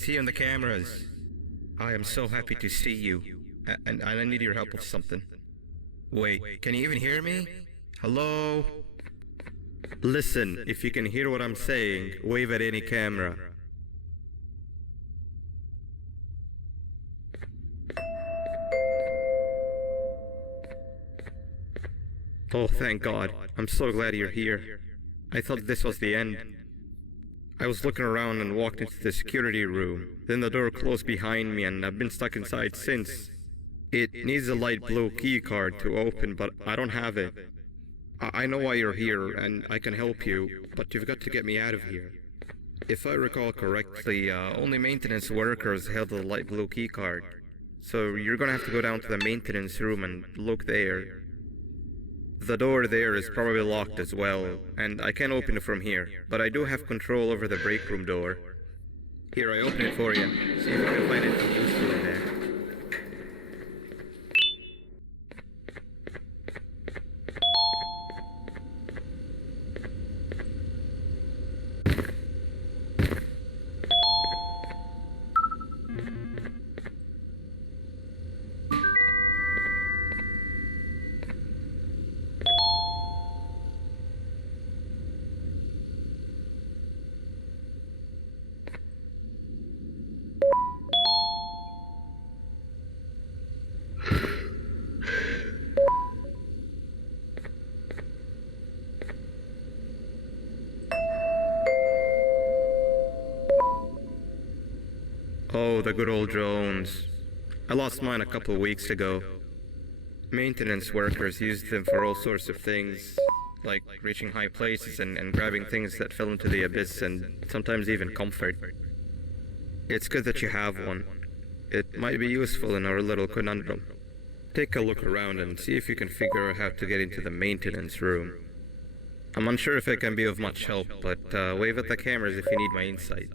see you on the cameras. I am so happy to see you. And I need your help with something. Wait, can you even hear me? Hello? Listen, if you can hear what I'm saying, wave at any camera. Oh, thank God. I'm so glad you're here. I thought this was the end. I was looking around and walked into the security room. Then the door closed behind me and I've been stuck inside since. It needs a light blue key card to open, but I don't have it. I know why you're here and I can help you, but you've got to get me out of here. If I recall correctly, only maintenance workers held the light blue key card. So you're gonna have to go down to the maintenance room and look there. The door there is probably locked as well, and I can't open it from here, but I do have control over the break room door. Here, I open it for you. See if you can find anything useful in there. Oh, the good old drones. I lost mine a couple of weeks ago. Maintenance workers used them for all sorts of things, like reaching high places and grabbing things that fell into the abyss, and sometimes even comfort. It's good that you have one. It might be useful in our little conundrum. Take a look around and see if you can figure out how to get into the maintenance room. I'm unsure if I can be of much help, but wave at the cameras if you need my insight.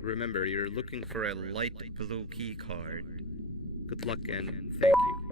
Remember, you're looking for a light blue key card. Good luck and thank you.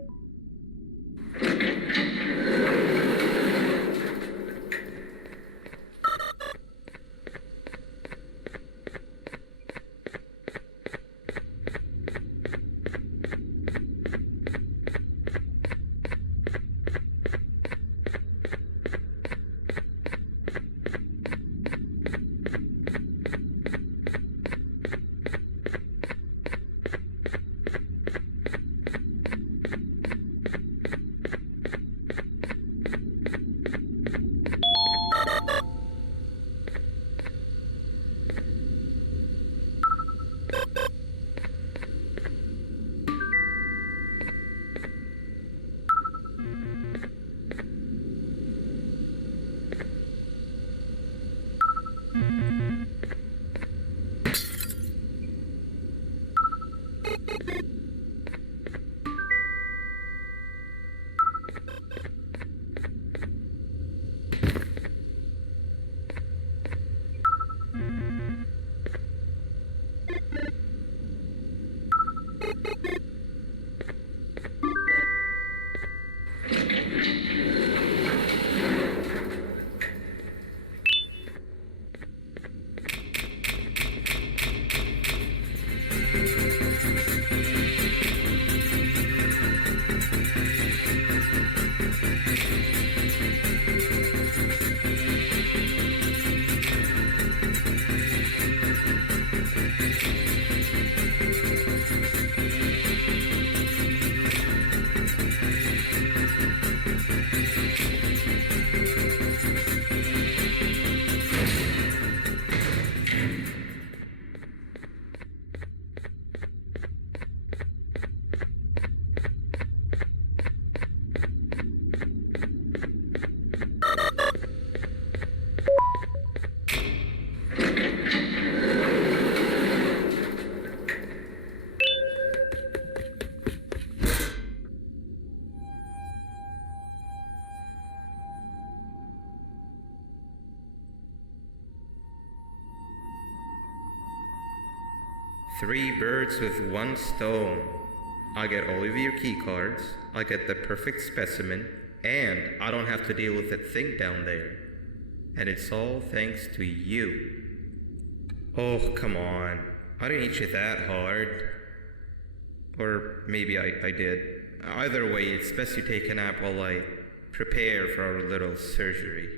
Three birds with one stone. I get all of your key cards, I get the perfect specimen, and I don't have to deal with that thing down there. And it's all thanks to you. Oh, come on. I didn't hit you that hard. Or maybe I did. Either way, it's best you take a nap while I prepare for our little surgery.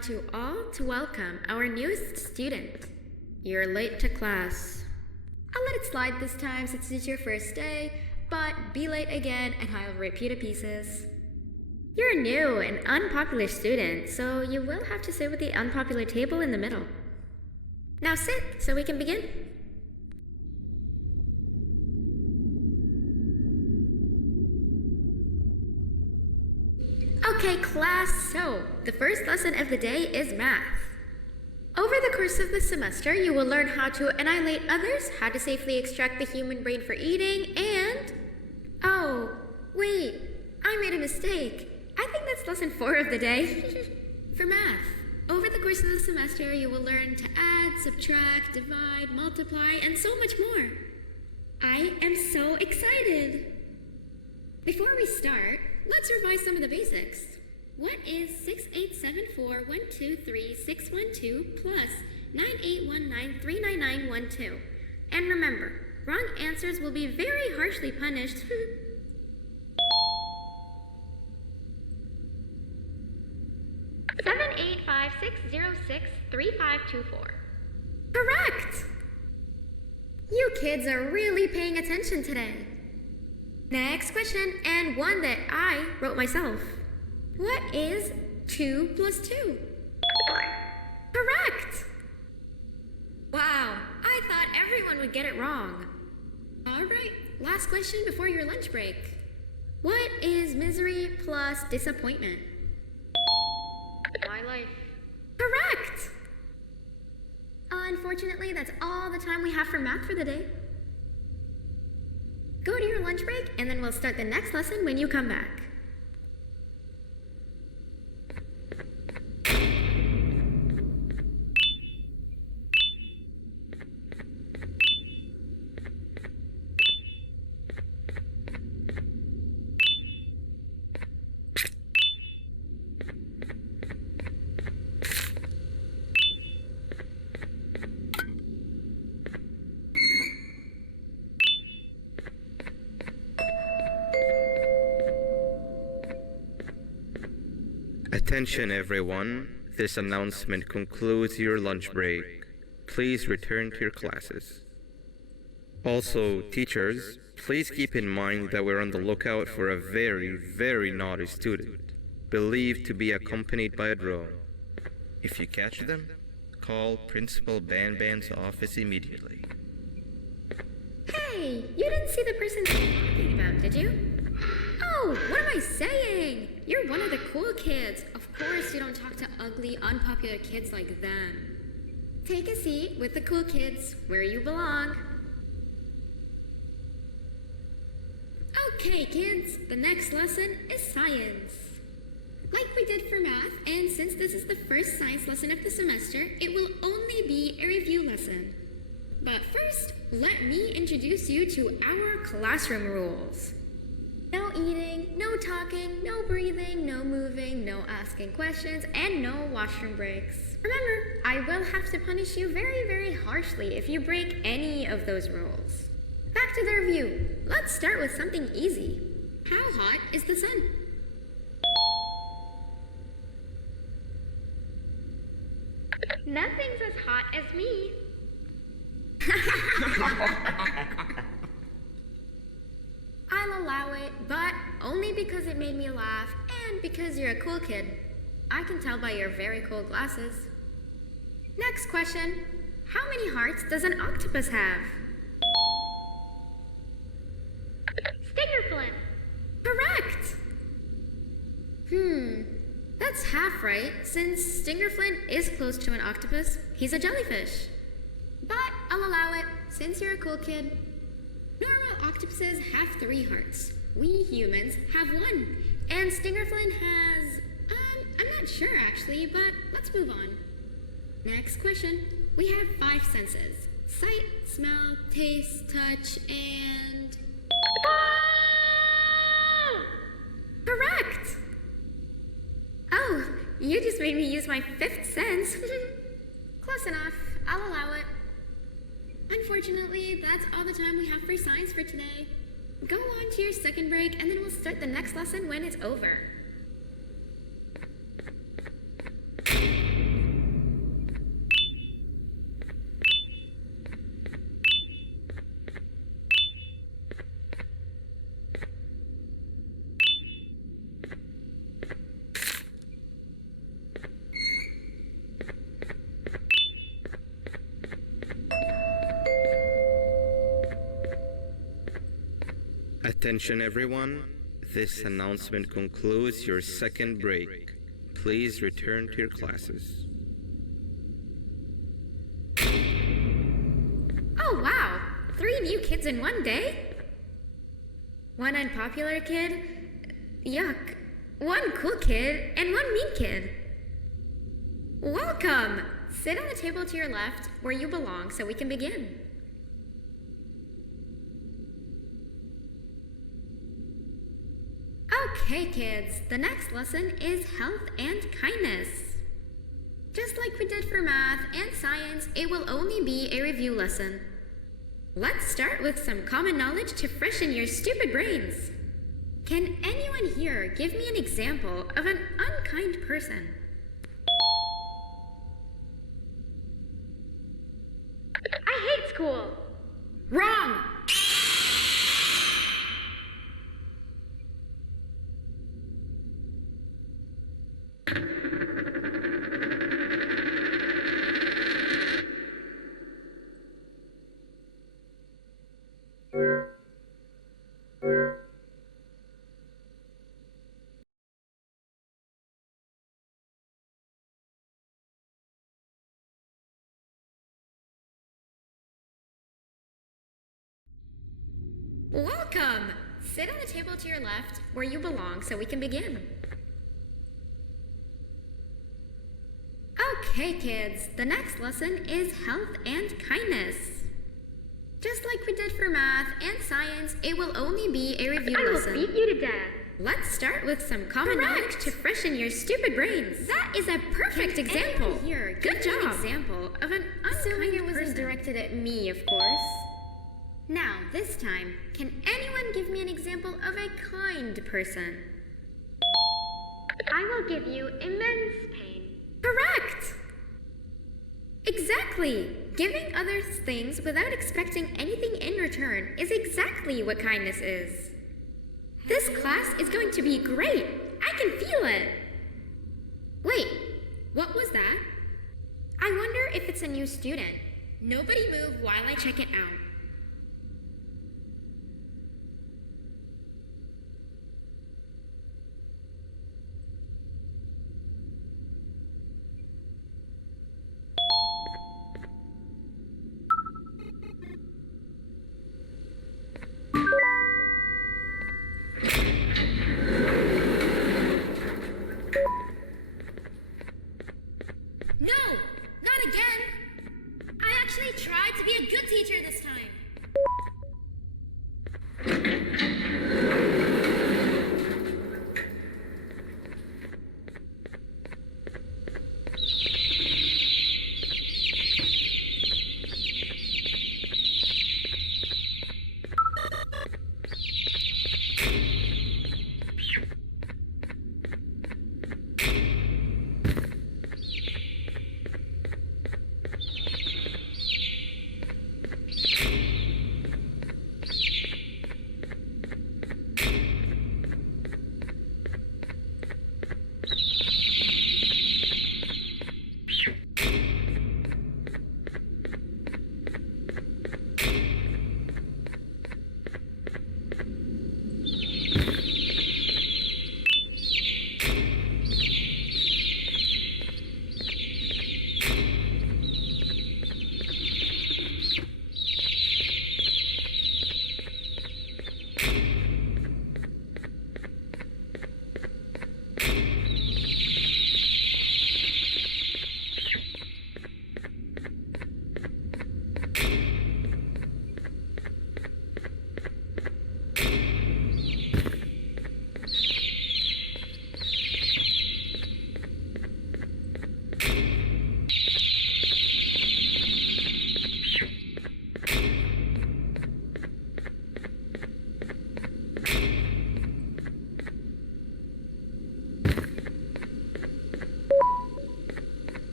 want you all to welcome our newest student. You're late to class. I'll let it slide this time since it's your first day, but be late again and I'll rip you to pieces. You're a new and unpopular student, so you will have to sit with the unpopular table in the middle. Now sit so we can begin. Okay, class, so the first lesson of the day is math. Over the course of the semester, you will learn how to annihilate others, how to safely extract the human brain for eating, and... Oh, wait, I made a mistake. I think that's lesson 4 of the day. For math, over the course of the semester, you will learn to add, subtract, divide, multiply, and so much more. I am so excited. Before we start, let's revise some of the basics. What is 6874123612 plus 9819399912? And remember, wrong answers will be very harshly punished. 785-606-3524. Correct! You kids are really paying attention today. Next question, and one that I wrote myself. What is 2 plus 2? Correct! Wow, I thought everyone would get it wrong. Alright, last question before your lunch break. What is misery plus disappointment? My life. Correct! Unfortunately, that's all the time we have for math for the day. Go to your lunch break, and then we'll start the next lesson when you come back. Attention everyone, this announcement concludes your lunch break. Please return to your classes. Also, teachers, please keep in mind that we're on the lookout for a very, very naughty student, believed to be accompanied by a drone. If you catch them, call Principal Banban's office immediately. Hey, you didn't see the person I'm talking about, did you? Oh, what am I saying? You're one of the cool kids. Of course you don't talk to ugly, unpopular kids like them. Take a seat with the cool kids, where you belong. Okay, kids, the next lesson is science. Like we did for math, and since this is the first science lesson of the semester, it will only be a review lesson. But first, let me introduce you to our classroom rules. No eating, no talking, no breathing, no moving, no asking questions, and no washroom breaks. Remember, I will have to punish you very, very harshly if you break any of those rules. Back to the review. Let's start with something easy. How hot is the sun? Nothing's as hot as me. I'll allow it, but only because it made me laugh and because you're a cool kid. I can tell by your very cool glasses. Next question. How many hearts does an octopus have? Stingerflint. Correct! That's half right, since Stingerflint is close to an octopus. He's a jellyfish. But I'll allow it, since you're a cool kid. Normal octopuses have 3 hearts. We humans have 1. And Stingerflint has... I'm not sure actually, but let's move on. Next question. We have 5 senses. Sight, smell, taste, touch, and... Correct! Oh, you just made me use my 5th sense. Close enough. I'll allow it. Unfortunately, that's all the time we have for science for today. Go on to your second break, and then we'll start the next lesson when it's over. Attention everyone, this announcement concludes your second break. Please return to your classes. Oh wow! 3 new kids in one day? 1 unpopular kid? Yuck. 1 cool kid and 1 mean kid. Welcome! Sit on the table to your left where you belong so we can begin. Okay, kids, the next lesson is health and kindness. Just like we did for math and science, it will only be a review lesson. Let's start with some common knowledge to freshen your stupid brains. Can anyone here give me an example of an unkind person? I hate school. Wrong! Welcome! Sit on the table to your left where you belong so we can begin. Okay, kids, the next lesson is health and kindness. Just like we did for math and science, it will only be a review lesson. I will beat you to death. Let's start with some common knowledge to freshen your stupid brains. That is a perfect example. Here, good job. An example of an unkind it wasn't directed at me, of course. Now, this time, can anyone give me an example of a kind person? I will give you immense pain. Correct! Exactly Exactly! Giving others things without expecting anything in return is exactly what kindness is. This class is going to be great! I can feel it! Wait, what was that? I wonder if it's a new student. Nobody move while I check it out. No! Not again! I actually tried to be a good teacher this time.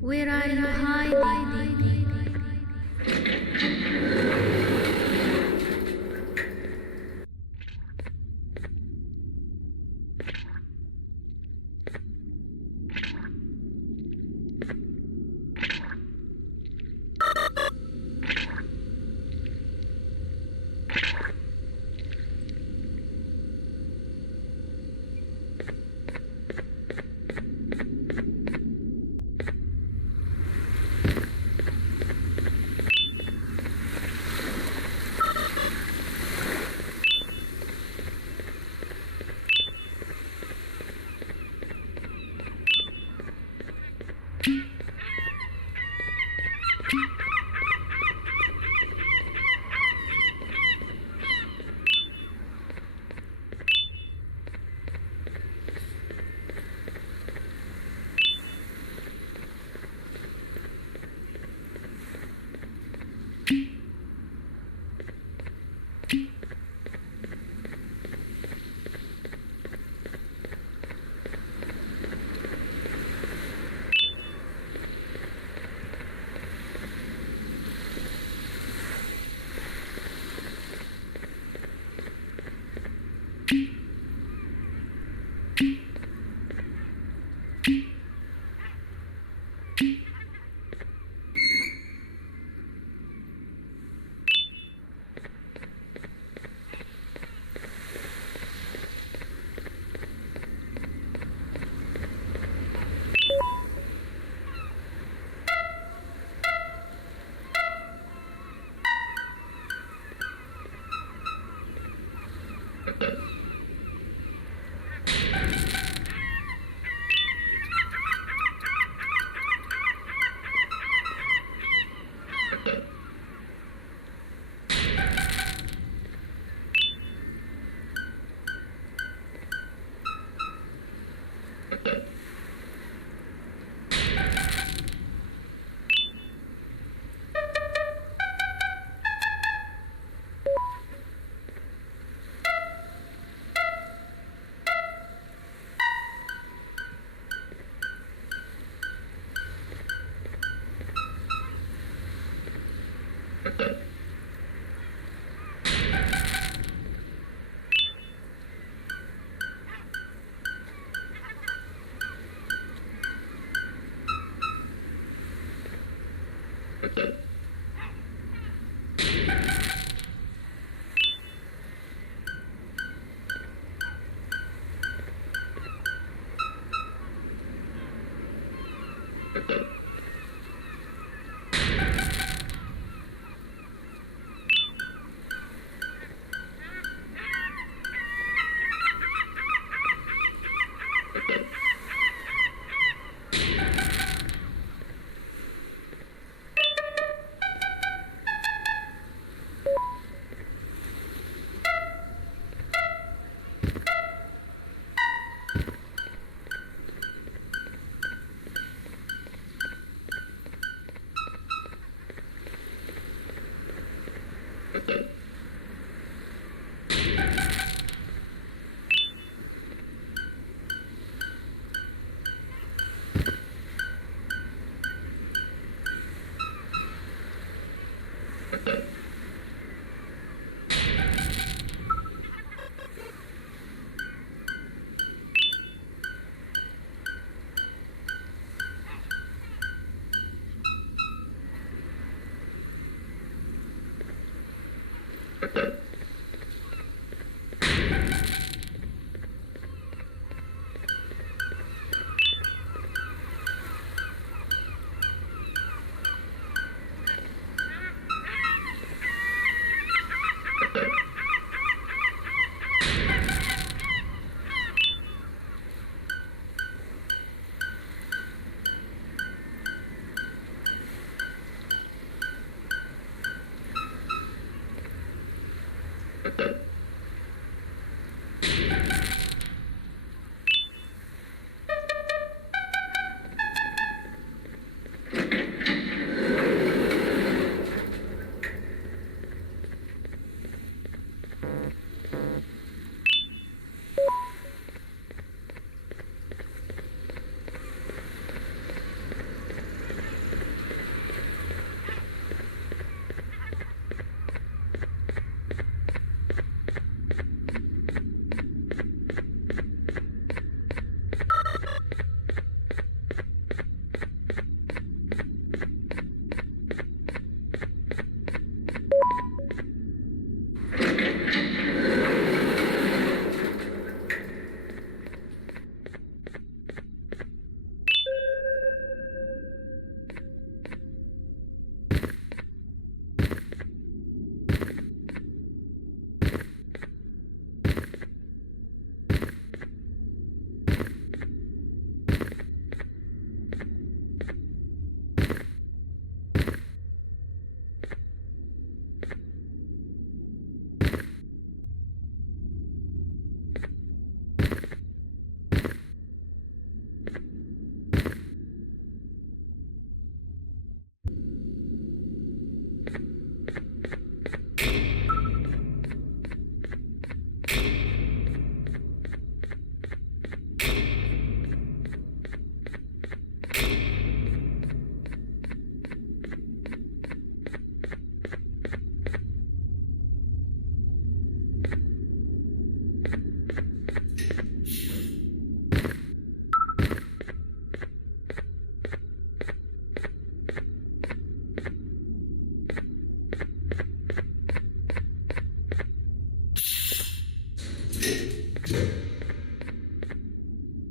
Where are you hiding?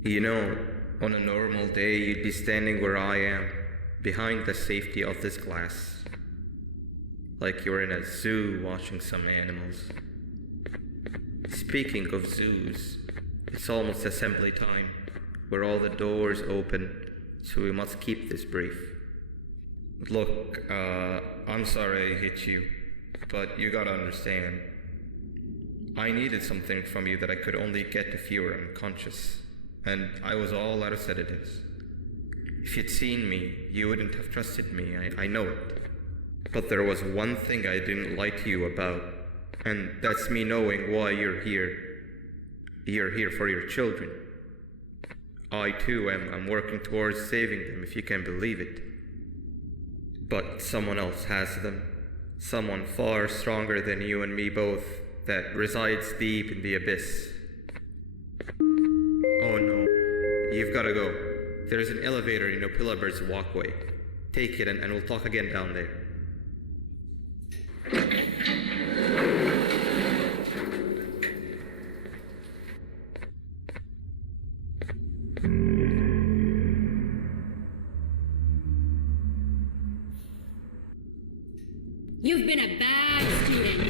You know, on a normal day, you'd be standing where I am, behind the safety of this glass. Like you're in a zoo watching some animals. Speaking of zoos, it's almost assembly time, where all the doors open, so we must keep this brief. Look, I'm sorry I hit you, but you gotta understand. I needed something from you that I could only get if you were unconscious, and I was all out of sedatives. If you'd seen me, you wouldn't have trusted me, I know it. But there was one thing I didn't lie to you about, and that's me knowing why you're here. You're here for your children. I too am working towards saving them, if you can believe it. But someone else has them. Someone far stronger than you and me both, that resides deep in the abyss. Oh no, you've gotta go. There's an elevator in Opillabird's walkway. Take it and we'll talk again down there. You've been a bad student.